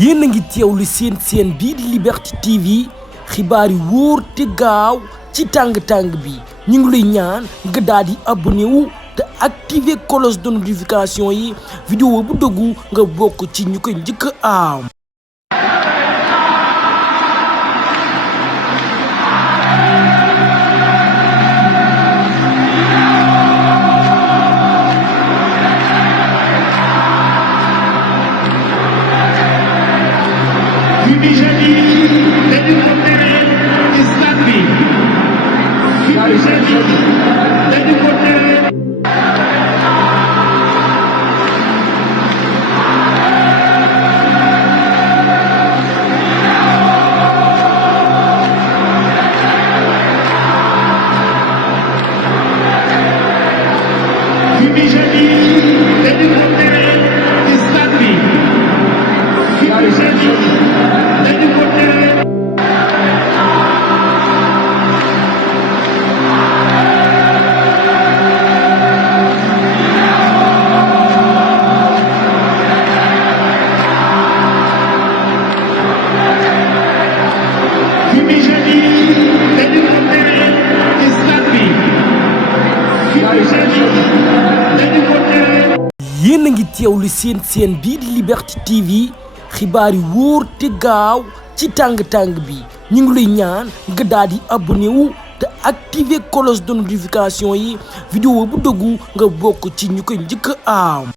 yéen a ngi teewlu seen bii di Liberté TV xibaar yi wóor te gaaw ci tàng bi ñu ngi lay ñaan nga daal di abonné wu te activer cloche de notification yi vidéo bu dëggu nga bokk ci ñu koy njëkk a am. yéen a ngi teewlu seen bii di Liberté TV xibaar yi wóor te gaaw ci tàng bi ñu ngi lay ñaan nga daal di abonné wu te activer cloche de notification yi vidéo bu dëggu nga bokk ci ñu koy njëkk a am.